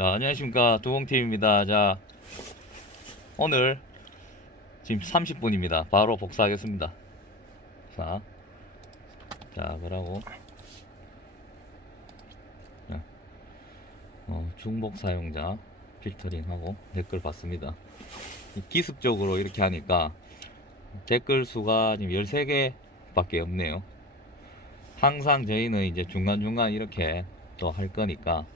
자, 안녕하십니까. 두봉팀입니다. 자, 오늘 지금 30분입니다. 바로 복사하겠습니다. 자, 자? 자, 어, 중복 사용자 필터링하고 댓글 받습니다. 이 기습적으로 이렇게 하니까 댓글 수가 지금 13개 밖에 없네요. 항상 저희는 이제 중간중간 이렇게 또 할 거니까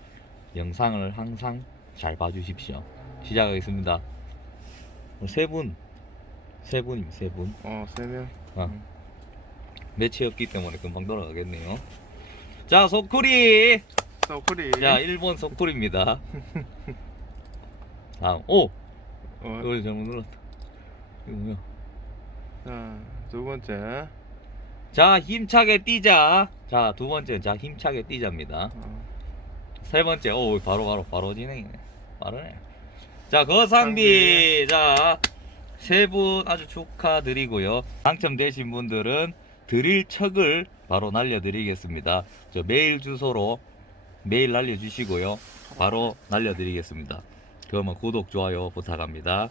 영상을 항상 잘 봐주십시오. 시작하겠습니다. 세 분, 세 분입니다. 세 분. 어, 세 명. 아, 매치 없기 때문에 금방 돌아가겠네요. 자, 소쿠리. 서쿠리. 자, 일본 소쿠리입니다. 다음, 오, 어, 이걸 잘못 눌렀다. 이거 뭐야? 자, 두 번째. 자, 힘차게 뛰자. 자, 두 번째, 자, 힘차게 뛰자입니다. 어, 세 번째, 오, 바로, 바로, 바로 진행이네. 빠르네. 자, 거상비. 자, 세 분 아주 축하드리고요. 당첨되신 분들은 드릴 척을 바로 날려드리겠습니다. 저 메일 주소로 메일 날려주시고요. 바로 날려드리겠습니다. 그러면 구독, 좋아요 부탁합니다.